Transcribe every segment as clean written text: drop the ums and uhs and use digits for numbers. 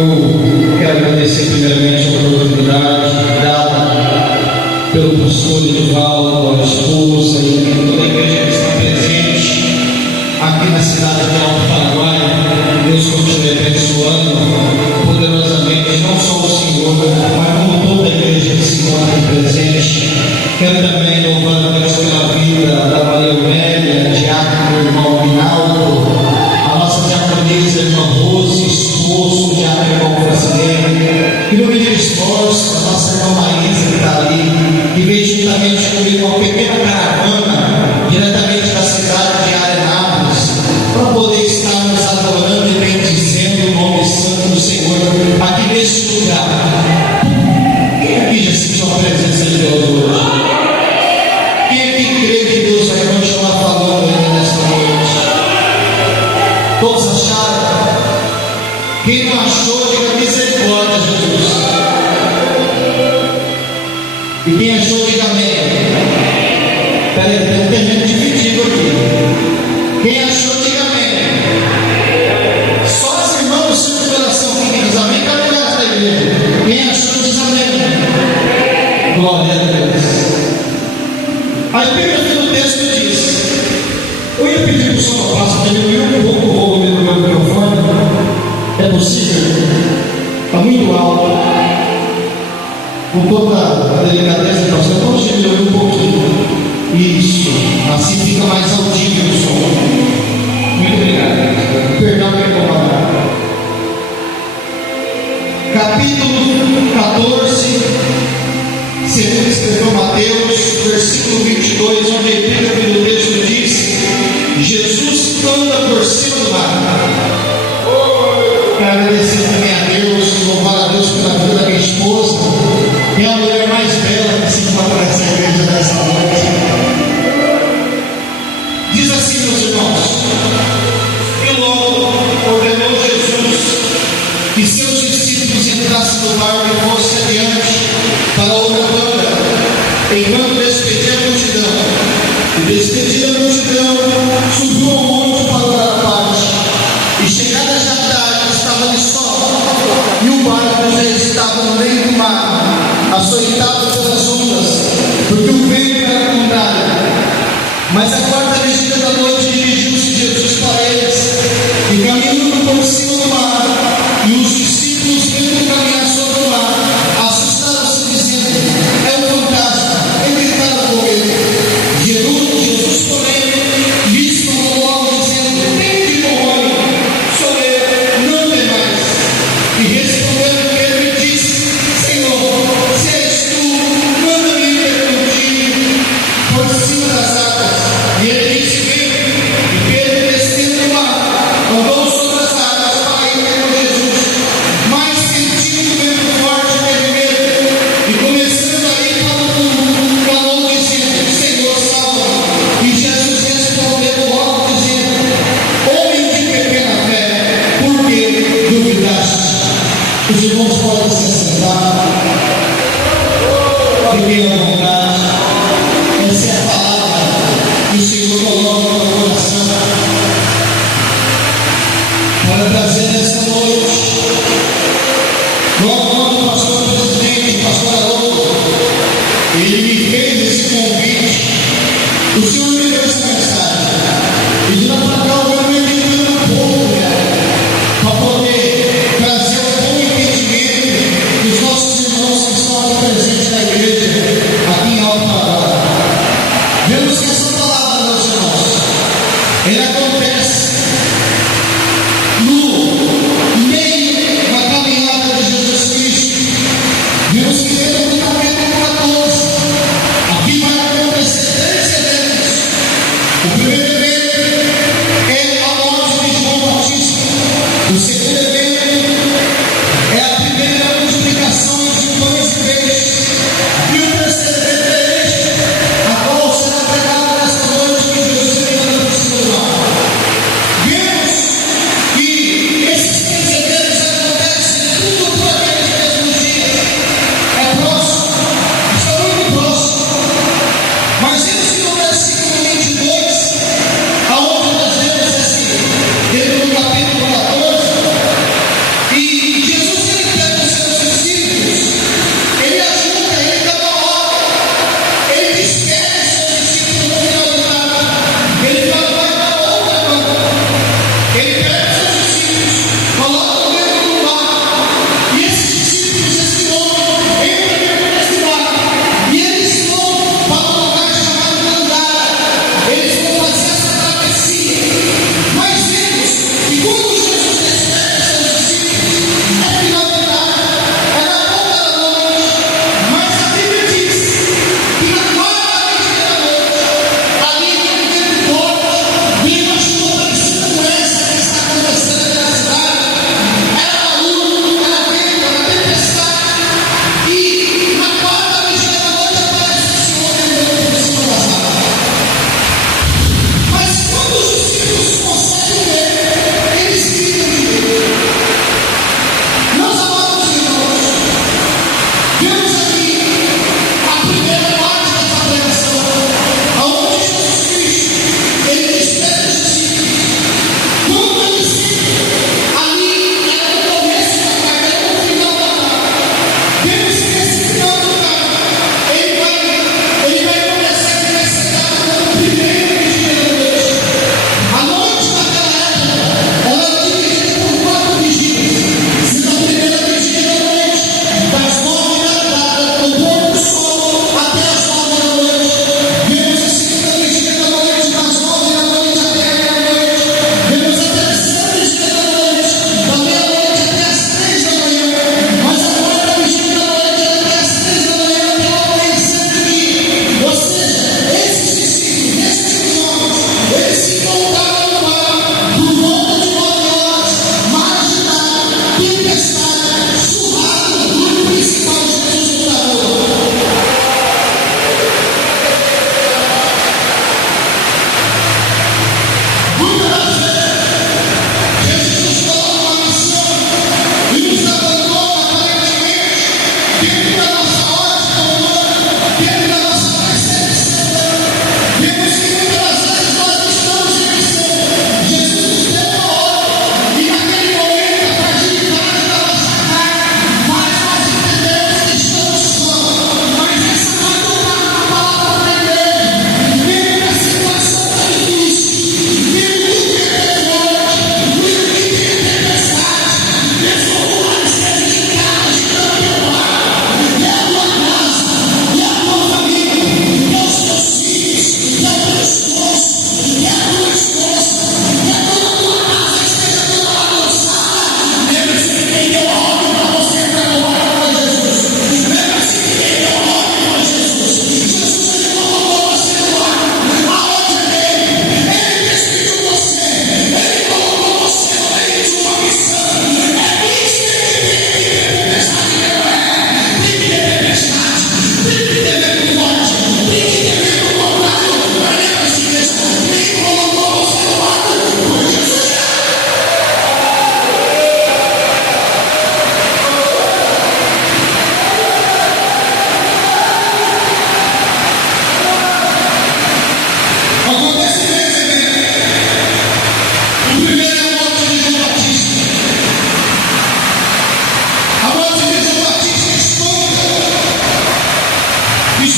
Eu quero agradecer primeiramente a oportunidade dada pelo pastor Edivaldo, a esposa e toda a igreja que está presente aqui na cidade de Alto Paraguai. Deus continue abençoando poderosamente, não só o Senhor, mas como toda a igreja que se encontra aqui presente. Quero também louvar a Deus pela vida da Maria Aurélia, diácono, meu irmão Minaldo, a nossa diaconisa, irmã Rose, esposo, diácono, irmão Brasileiro, e no meio de esforço, a nossa irmã Maísa, que está ali, que veio juntamente comigo uma pequena caravana, diretamente da cidade de Arenápolis, para poder estarmos adorando e bendizendo o nome santo do Senhor aqui neste lugar. Quem aqui já sentiu a presença de Deus hoje? Quem aqui crê que Deus vai continuar falando ainda nesta noite? Todos acharam? Quem não achou, diga misericórdia, Jesus. E quem achou, diga amém. Peraí, tem um terreno dividido aqui. Quem achou, diga amém. Só as irmãs do seu coração que diz amém, cadê o resto da igreja? Quem achou, diz amém. Glória a Deus. Aí Pedro no texto diz: eu ia pedir para o senhor pastor diminuir um pouco o volume do meu microfone. É possível? Está muito alto. Com toda a delicadeza, pastor, vamos diminuir um pouquinho. Isso, assim fica mais audível o som. Muito obrigado. Perdão pelo incomodar. Capítulo 14, segundo escreveu Mateus, versículo 22, onde a epígrafe do texto diz: Jesus anda por cima do mar. Quero agradecer também a Deus, louvar a Deus pela vida da minha esposa, que é a mulher mais bela que se encontra nessa igreja nessa noite. Diz assim, meus irmãos: e logo ordenou Jesus que seus discípulos entrassem no barco e fossem adiante para outra banda, enquanto despedia a multidão. E despedida a multidão, subiu ao monte para outra parte. E chegada já tarde, estava ali só, e o barco já estava no meio do mar, açoitado pelas ondas, porque o vento era contrário. Mas a quarta vigília da noite dirigiu-se Jesus para eles, e caminhando por cima do mar, e os discípulos vendo caminhar sobre o mar, assustaram-se, dizendo: é um fantasma, e gritaram com ele. Jesus, porém, lhes falou logo, dizendo: tem de bom ânimo, sou eu, não temais. E respondendo Pedro, disse: Senhor, se és tu, manda-me ir contigo por cima das águas. E ele disse: vem. E Pedro, descendo do mar, andou sobre as águas para ir ter com Jesus. Mas sentindo o vento forte, teve medo, e começando a ir para o fundo, clamou dizendo: Senhor, salva-me. E Jesus respondeu logo, dizendo: homem de pequena fé, por que duvidaste? Os irmãos podem se assentar. Fiquem à vontade. Essa é a palavra que o Senhor coloca no meu coração para trazer nessa noite. Logo quando o pastor presidente, o pastor Haroldo, ele me fez esse convite, o Senhor me deu essa mensagem. E de lá para cá eu venho meditando um pouco, para poder trazer um bom entendimento dos nossos irmãos que estão aqui presentes na igreja, aqui em Alto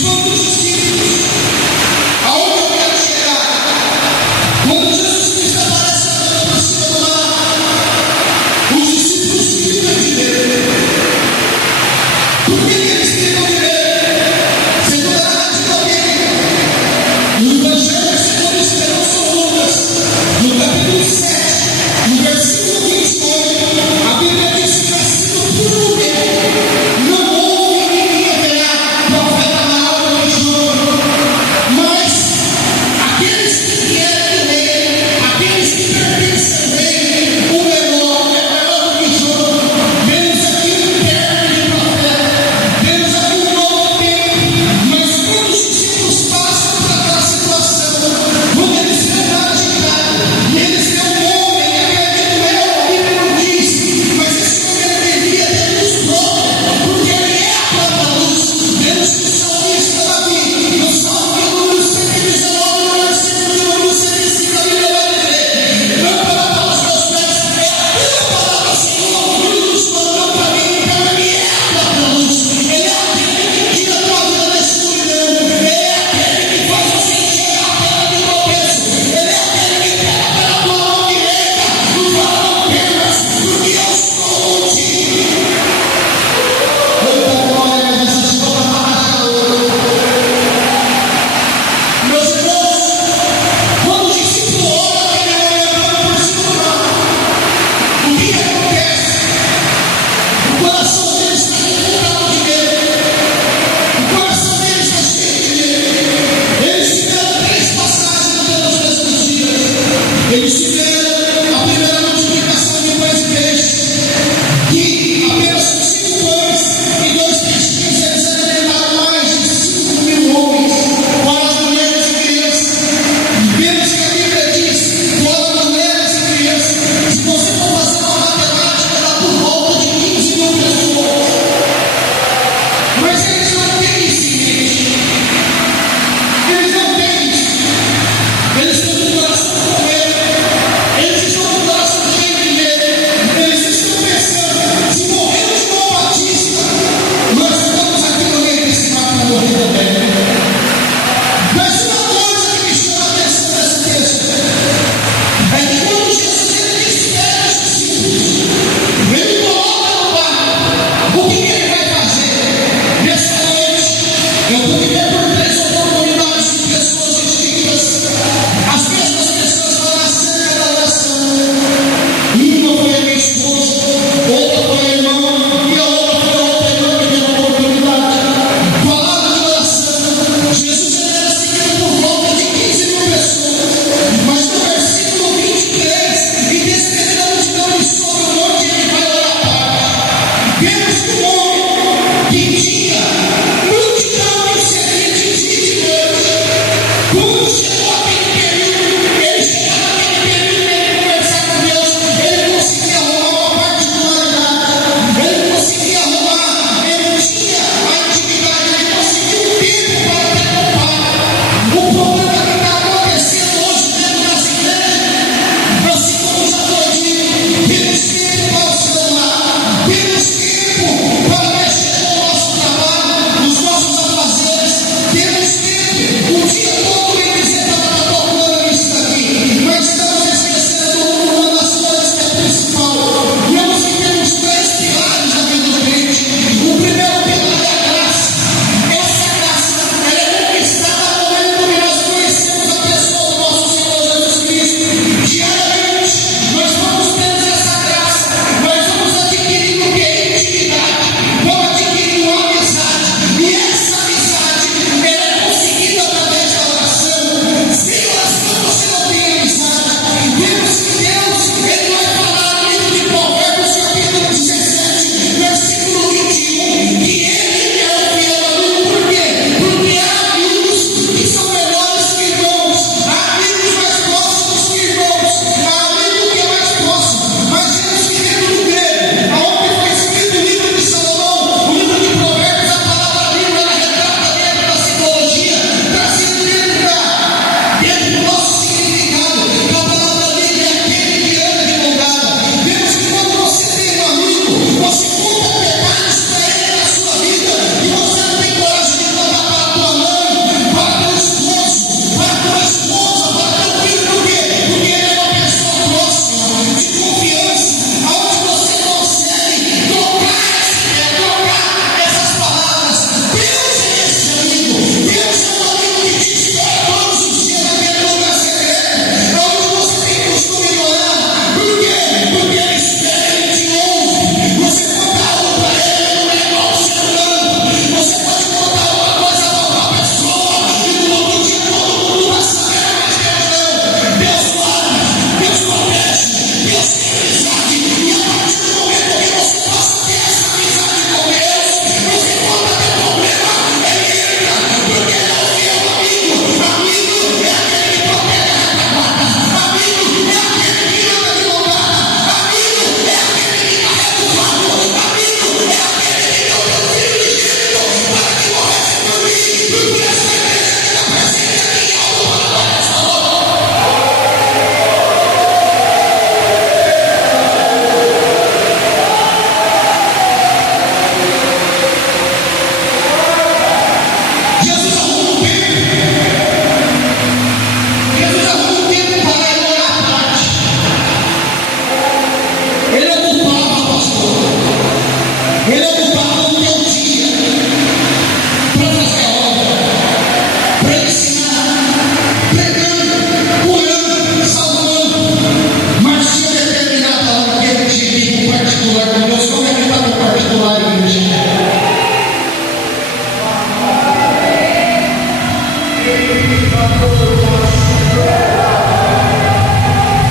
quantos discípulos? Aonde eu quero chegar? Quando Jesus Cristo aparece andando por cima do mar, os discípulos ficam de medo. Por que eles ficam de medo? Segundo a narrativa bíblica, no Evangelho segundo escreveu Lucas, no capítulo 7, no versículo 28, a Bíblia diz que nascido por um não houve nem haverá profeta maior do que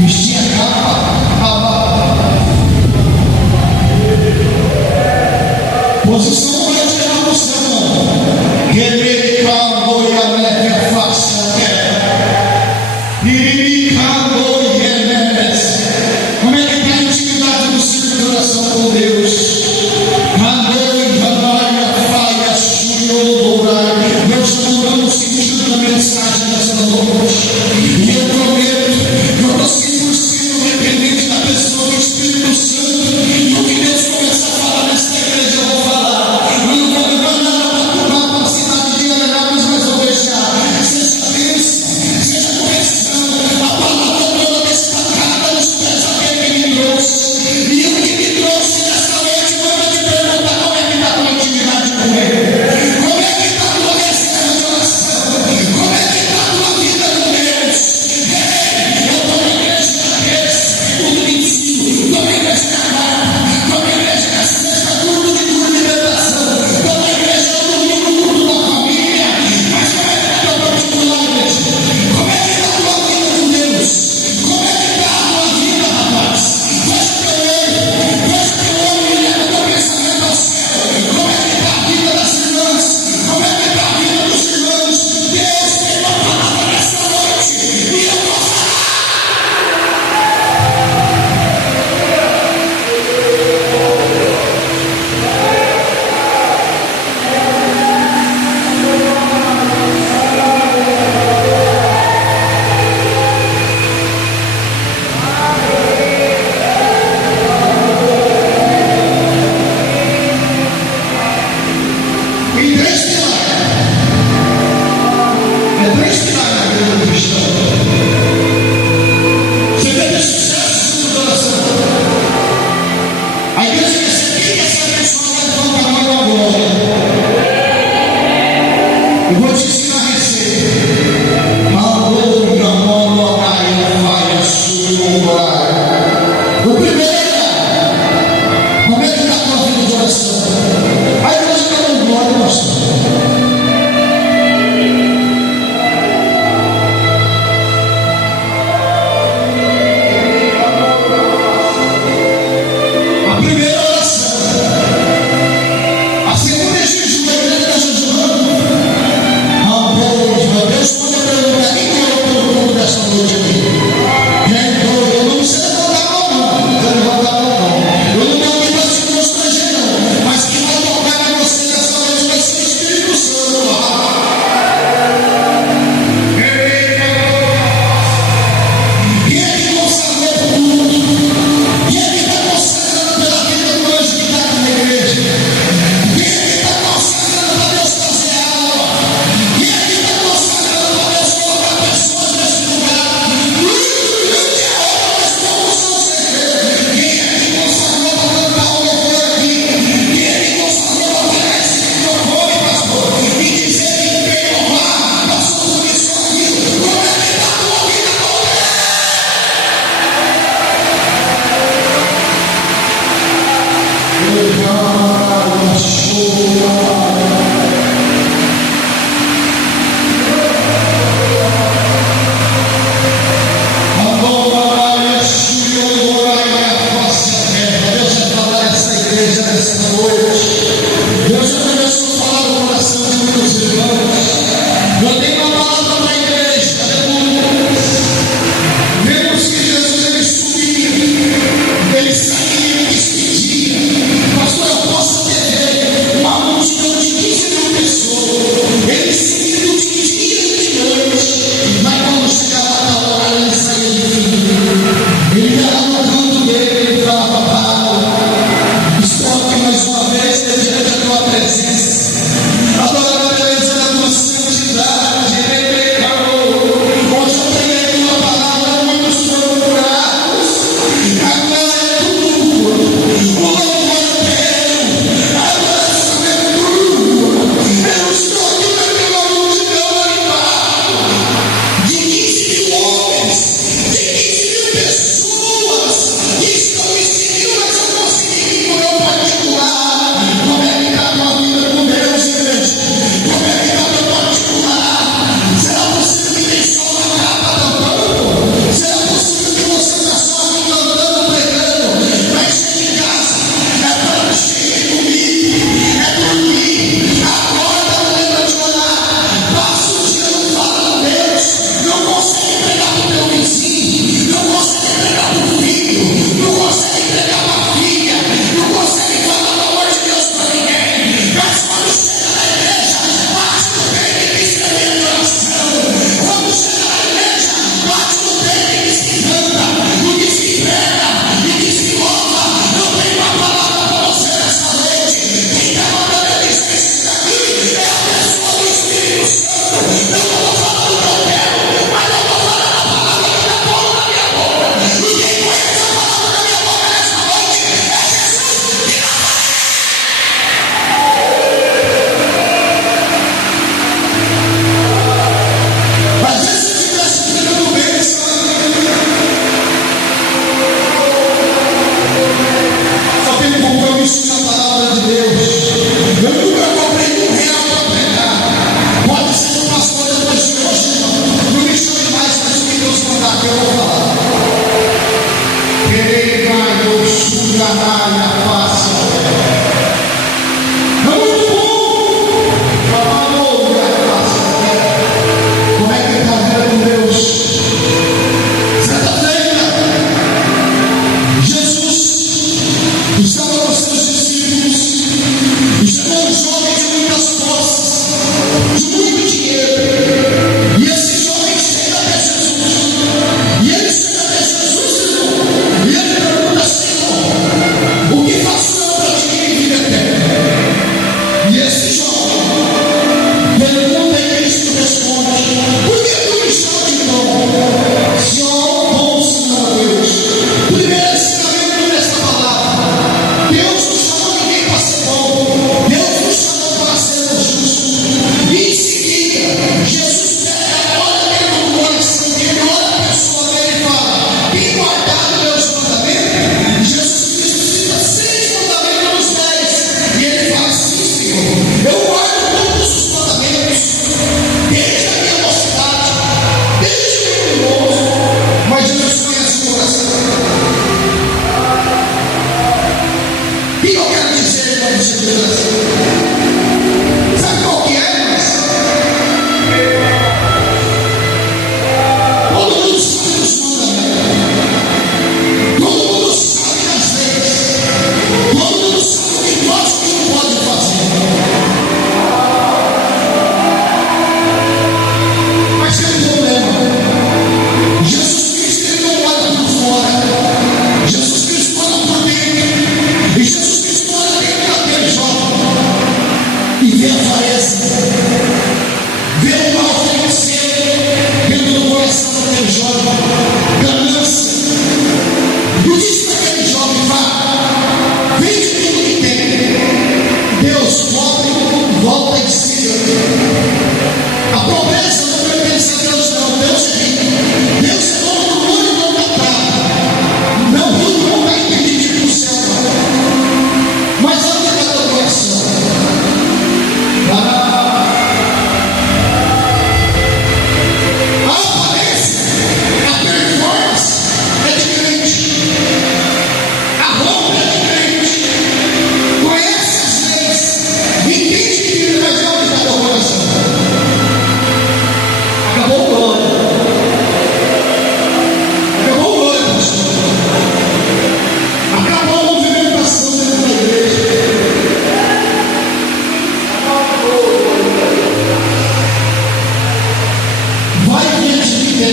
Vestia capa, posição não vai tirar você, não. Ele calou e a neve face a terra. E calou e a neve. Como é que está a intimidade do seu coração com Deus? Deus está mudando o sentido da mensagem nessa noite. E eu prometo que eu estou 100% dependente da pessoa do Espírito Santo. E o que Deus começar a falar nessa igreja, eu vou falar. Eu não vou levar nada para a cidade de Anápolis, mas vou deixar. Seja bênção, seja correção. A palavra toda destacada nos pés daquele que me trouxe. E o que me trouxe nessa noite, manda te perguntar como é que está a tua intimidade com Ele. Diante da tua presença, adora a beleza da tua santidade.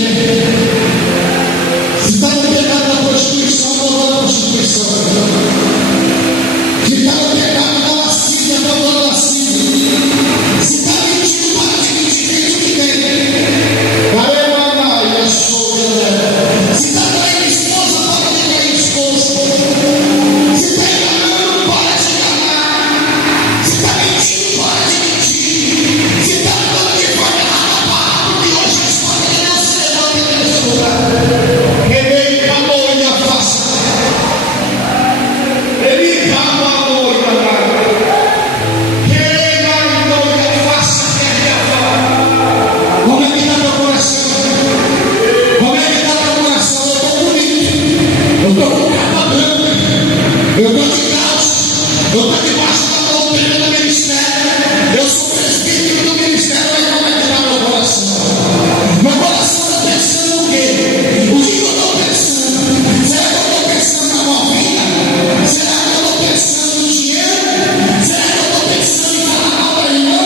tem. Se está no pecado da prostituição, volta da prostituição. Se está no pecado da lascívia, volta da lascívia. Se está mentindo, para de mentir, gente que tem. Caramba, e a sogra. Se está traindo esposa, para de trair esposa. Se está enganando, para de enganar. Se está mentindo, para de mentir. Se está dando de forma errada, porque hoje a esposa de Deus se levanta nesse lugar. Ele acabou e afasta. Ele acabou e afasta. Ele acabou e afasta. Como é que está teu coração? Como é que está teu coração? Eu estou bonito. Eu estou com capa branca. Eu estou de calça. Eu estou debaixo da doutrina do ministério. Eu sou presbítero do ministério. Mas como é que está meu coração? Meu coração está pensando o quê? O que eu estou pensando? Será que eu estou pensando na novinha? Será que eu estou pensando no dinheiro? Será que eu estou pensando em falar mal da irmã?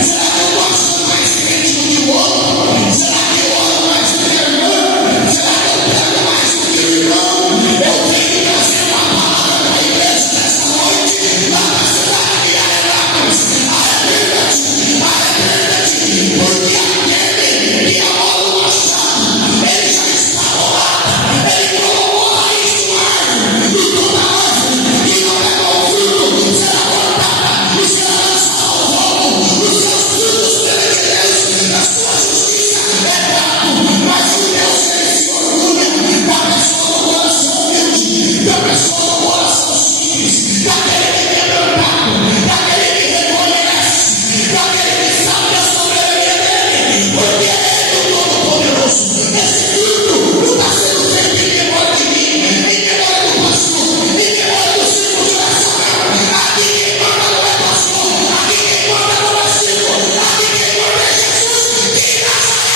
Será que eu estou achando mais crente do que o outro? Será que eu oro mais do que a irmã? Será que eu prego mais do que o irmão? Eu tenho que trazer uma palavra para a igreja nessa noite, lá na cidade de Anápolis. Arrependa-te, porque aquele que amou o machado, ele já está rolado. Ele colocou a raiz do árvore, e toda árvore que não pegou fruto será cortada e será lançada ao fogo. Os seus frutos perante Deus, a sua justiça é prato, mas o Deus ele se orgulha da pessoa do coração humilde, da pessoa do coração simples, daquele que é quebrantado, daquele que reconhece, daquele que sabe a soberania dele, porque ele é o Todo-Poderoso. Esse fruto não está sendo feito em memória de mim, em memória do pastor, em memória do círculo de oração. Aqui quem manda não é pastor, aqui quem manda não é círculo, aqui quem manda é Jesus de Nazaré.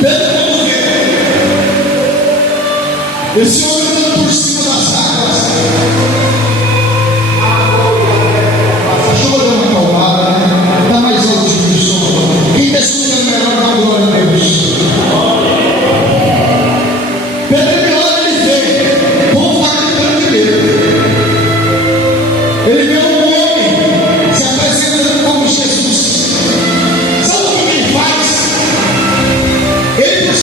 Pedro, quando vê esse homem andando por cima das águas, a chuva deu uma acalmada, né? Está mais altinho o som. Quem está escutando melhor, dá glória a Deus. Pedro, ele olha e vê, o povo está gritando de medo. Ele vê